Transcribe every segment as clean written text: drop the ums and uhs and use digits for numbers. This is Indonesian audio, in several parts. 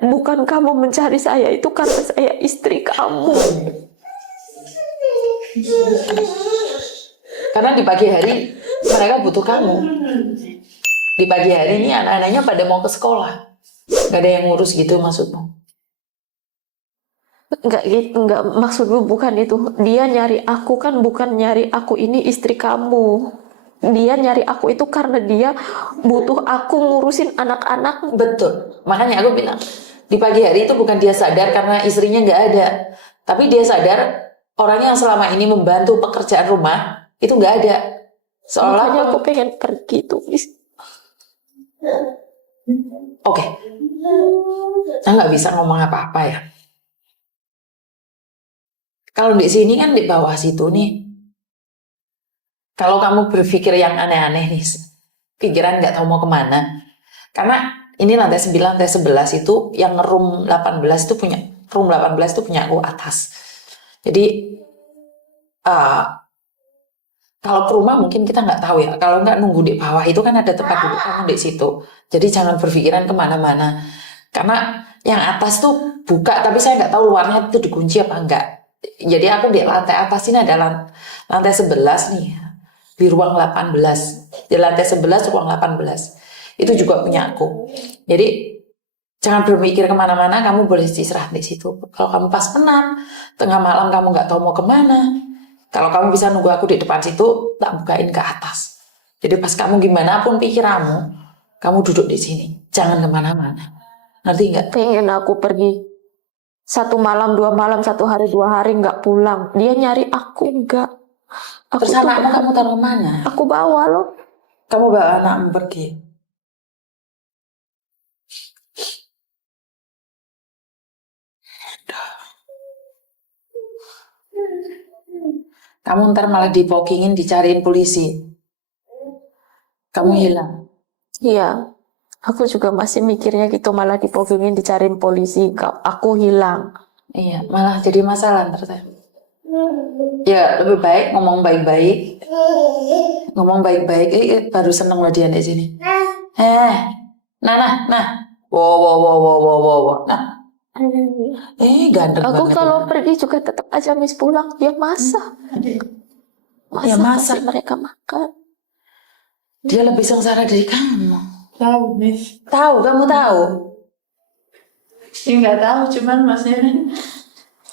Bukan kamu mencari saya, itu karena saya istri kamu. Karena di pagi hari mereka butuh kamu. Di pagi hari ini anak-anaknya pada mau ke sekolah. Gak ada yang ngurus gitu maksudmu? Enggak gitu, enggak, maksudku bukan itu. Dia nyari aku kan bukan nyari aku ini istri kamu. Dia nyari aku itu karena dia butuh aku ngurusin anak-anak. Betul. Makanya aku bilang, di pagi hari itu bukan dia sadar karena istrinya nggak ada. Tapi dia sadar orang yang selama ini membantu pekerjaan rumah itu nggak ada. Makanya Seolah aku pengen pergi tuh. Oke. Saya nggak bisa ngomong apa-apa ya. Kalau di sini kan di bawah situ nih. Kalau kamu berpikir yang aneh-aneh nih, pikiran nggak tahu mau kemana. Karena ini lantai 9, lantai 11 itu yang room 18 itu punya, room 18 itu punya aku atas. Jadi kalau ke rumah mungkin kita nggak tahu ya. Kalau nggak nunggu di bawah itu kan ada tempat duduk kamu di situ. Jadi jangan berpikiran kemana-mana. Karena yang atas tuh buka, tapi saya nggak tahu luarnya itu dikunci apa enggak. Jadi aku di lantai atas ini ada lantai 11 nih, di ruang 18. Di lantai 11 ruang 18. Itu juga punya aku. Jadi jangan berpikir kemana-mana, kamu boleh istirahat di situ. Kalau kamu pas penat, tengah malam kamu nggak tahu mau kemana, kalau kamu bisa nunggu aku di depan situ, tak bukain ke atas. Jadi pas kamu gimana pun pikiranmu, kamu duduk di sini, jangan kemana-mana. Ngerti nggak? Pengen aku pergi 1 malam, 2 malam, 1 hari, 2 hari nggak pulang. Dia nyari aku enggak. Aku Terus anakmu kamu taruh kemana? Aku bawa loh. Kamu bawa anakmu pergi. Kamu ntar malah dipokingin, dicariin polisi. Kamu hilang. Iya. Aku juga masih mikirnya gitu, malah dipogongin dicariin polisi. Aku hilang. Iya, malah jadi masalah ntar. Ya lebih baik ngomong baik-baik. Ngomong baik-baik. Baru seneng loh dia di sini. Nah. Wow. Nah, ganteng Aku banget. kalau pergi juga tetap aja Miss pulang. Dia masak. Ya, masak. Kasih mereka makan. Dia lebih sengsara dari kamu. Tahu, Miss. Tahu, kamu tahu. Ya nggak tahu, cuman maksudnya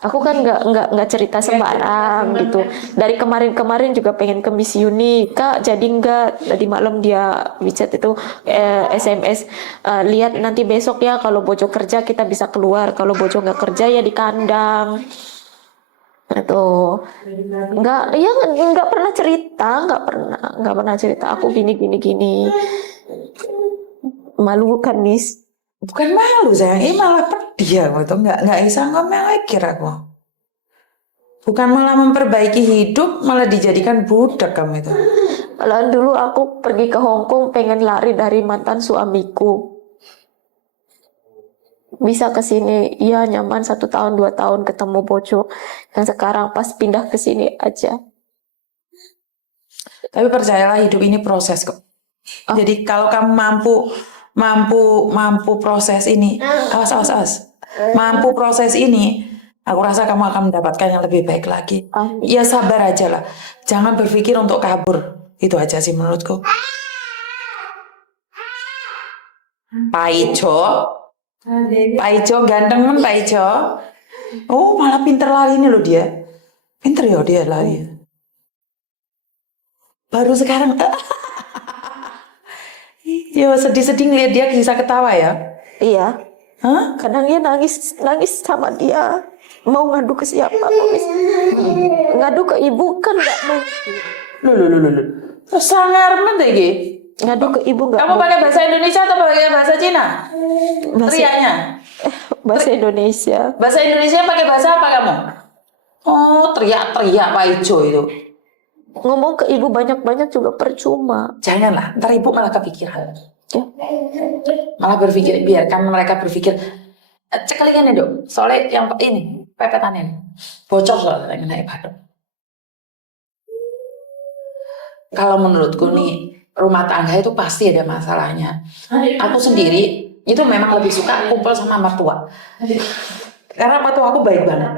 Aku kan nggak cerita sembarang gitu. Dari kemarin juga pengen ke Miss Uni, Kak. Jadi nggak. Tadi malam dia WeChat itu SMS. Lihat nanti besok ya. Kalau Bojo kerja kita bisa keluar. Kalau Bojo nggak kerja ya di kandang. Itu nggak pernah cerita, nggak pernah cerita. Aku gini. Malu kan, Miss? Bukan malu sayang, malah pedih aku tuh nggak bisa ngemelekir aku. Bukan malah memperbaiki hidup, malah dijadikan budak kamu itu. Malah dulu aku pergi ke Hong Kong pengen lari dari mantan suamiku. Bisa ke sini, iya nyaman 1 tahun 2 tahun ketemu Bojo. Yang sekarang pas pindah ke sini aja. Tapi percayalah hidup ini proses kok. Jadi kalau kamu mampu proses ini, awas. Mampu proses ini, aku rasa kamu akan mendapatkan yang lebih baik lagi. Ya sabar aja lah. Jangan berpikir untuk kabur. Itu aja sih menurutku. Pak Ijo ganteng men Pak Ijo. Oh malah pinter lari ini loh dia. Pinter ya dia lari. Baru sekarang. Yo sedih-sedih ngeliat dia bisa ketawa ya. Iya. Hah? Kadang dia nangis sama dia. Mau ngadu ke siapa, Miss? Ngadu ke ibu kan nggak mungkin. Loh. Terus sangar men iki. Ngadu ke ibu nggak Kamu pakai bahasa Indonesia atau pakai bahasa Cina? Teriaknya. Bahasa Indonesia. Bahasa Indonesia pakai bahasa apa kamu? Oh, teriak-teriak Pak Ijo itu. Ngomong ke ibu banyak-banyak juga percuma. Janganlah, ntar ibu malah kepikiran. Ya. Malah berpikir, biarkan mereka berpikir. Cekalian ya dok, soalnya yang ini, pepetannya bocor soalnya naik badan. Kalau menurutku nih, rumah tangga itu pasti ada masalahnya. Aku sendiri itu memang lebih suka kumpul sama mertua. Karena mertua aku baik banget.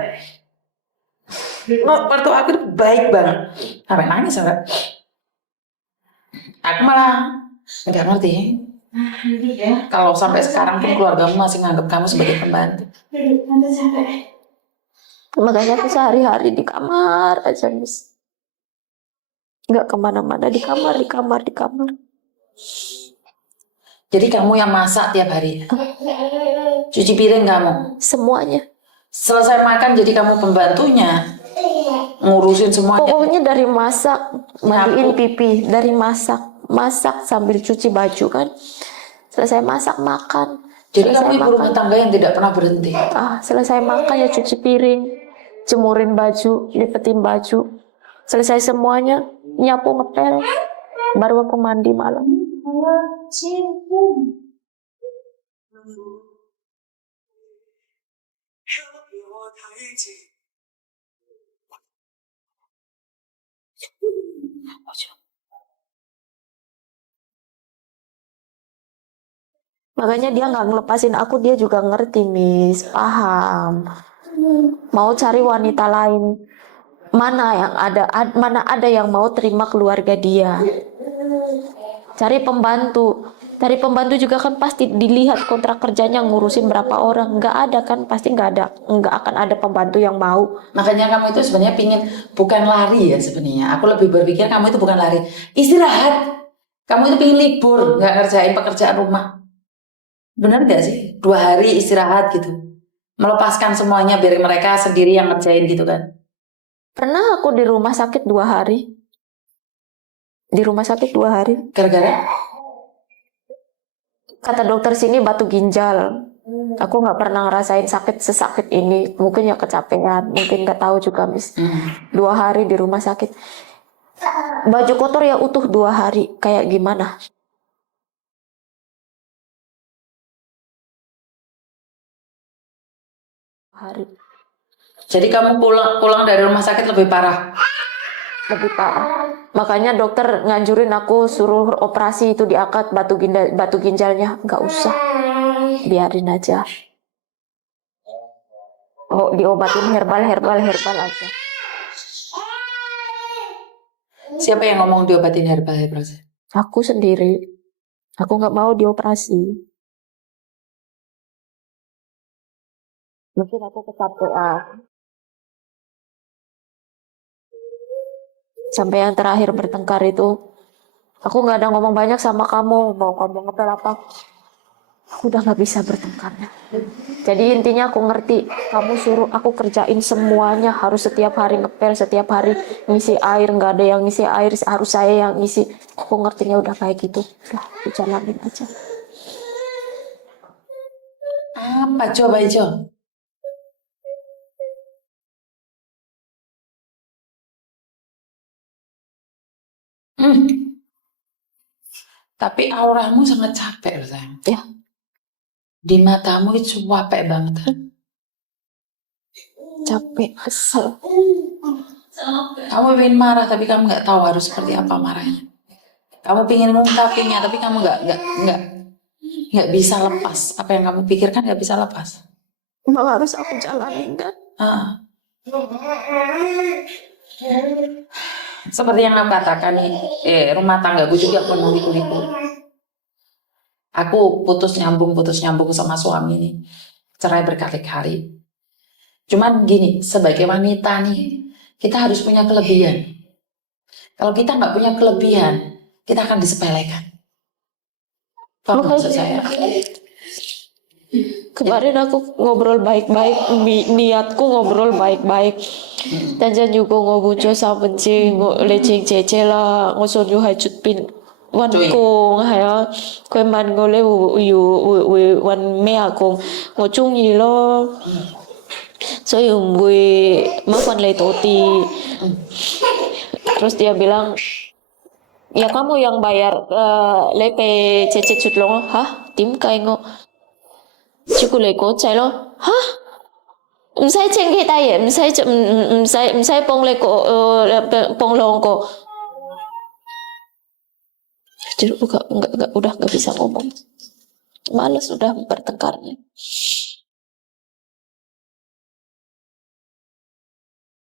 Mertua aku baik banget. Sampai nangis sampai. Aku malah nggak ngerti. Kalau sampai sekarang pun keluargamu masih nganggap kamu sebagai pembantu. Makanya aku sehari-hari di kamar aja, Miss. Nggak kemana-mana, di kamar, di kamar, di kamar. Jadi kamu yang masak tiap hari, cuci piring kamu, Semuanya. selesai makan jadi kamu pembantunya, ngurusin semuanya. Pokoknya dari masak, mandiin Nyapu. pipi, dari masak sambil cuci baju kan. Selesai masak makan. Jadi Selesai kamu ibu rumah tangga yang tidak pernah berhenti. selesai makan ya cuci piring, jemurin baju, lipetin baju. Selesai semuanya, nyapu ngepel, baru aku mandi malam. Makanya dia nggak ngelepasin aku, dia juga ngerti, Miss, paham. Mau cari wanita lain, mana ada yang mau terima keluarga dia. Cari pembantu juga kan pasti dilihat kontrak kerjanya ngurusin berapa orang. Nggak ada kan, pasti nggak akan ada pembantu yang mau. Makanya kamu itu sebenarnya pingin bukan lari ya sebenarnya. Aku lebih berpikir kamu itu bukan lari, istirahat. Kamu itu pingin libur, nggak ngerjain pekerjaan rumah. Benar nggak sih? 2 hari istirahat gitu, melepaskan semuanya biar mereka sendiri yang ngerjain gitu kan? Pernah aku di rumah sakit 2 hari. Di rumah sakit 2 hari. Gara-gara Kata dokter sini batu ginjal. Aku nggak pernah ngerasain sakit sesakit ini. Mungkin ya kecapean, mungkin nggak tahu juga, Miss. 2 hari di rumah sakit. Baju kotor ya utuh 2 hari. Kayak gimana? Hari. Jadi kamu pulang dari rumah sakit lebih parah. Lebih parah. Makanya dokter nganjurin aku suruh operasi itu diangkat batu ginjalnya. Nggak usah. Biarin aja. Oh, diobatin herbal aja. Siapa yang ngomong diobatin herbal? Aku sendiri. Aku nggak mau dioperasi. Mungkin aku kecapean. Sampai yang terakhir bertengkar itu, aku nggak ada ngomong banyak sama kamu. Mau kamu ngepel apa? Aku udah nggak bisa bertengkar. Jadi intinya aku ngerti, kamu suruh aku kerjain semuanya, harus setiap hari ngepel, setiap hari ngisi air, nggak ada yang ngisi air, harus saya yang ngisi. Aku ngertinya udah kayak gitu, udah aku jalanin aja. Apa coba Jo? Tapi auramu sangat capek loh sayang. Ya. Di matamu itu capek banget. Capek, kesel. Kamu ingin marah tapi kamu nggak tahu harus seperti apa marahnya. Kamu ingin ngungkapinya tapi kamu nggak bisa lepas. Apa yang kamu pikirkan nggak bisa lepas. Emang harus aku jalanin kan? Seperti yang aku katakan nih, rumah tanggaku juga penuh liku-liku. Aku putus nyambung sama suami nih, cerai berkali-kali. Cuman gini, sebagai wanita nih, kita harus punya kelebihan. Kalau kita nggak punya kelebihan, kita akan disepelekan. Paham maksud saya? Kemarin aku ngobrol baik-baik, niatku ngobrol baik-baik. Dan juga ngobujo sa benci lecing cece la ngoson yu hai chut pin wan kong haya kwe man ngole yu wan mea kong ngocung yi lo so yung gue maafan lay toti. Terus dia bilang, ya kamu yang bayar lepe cece chut lo. Hah? Tim kai ngo chiku lay ko chay lo. Hah? 唔使正氣大爺，唔使幫你幫long ko. Jadi udah nggak bisa ngomong. males udah bertengkarnya.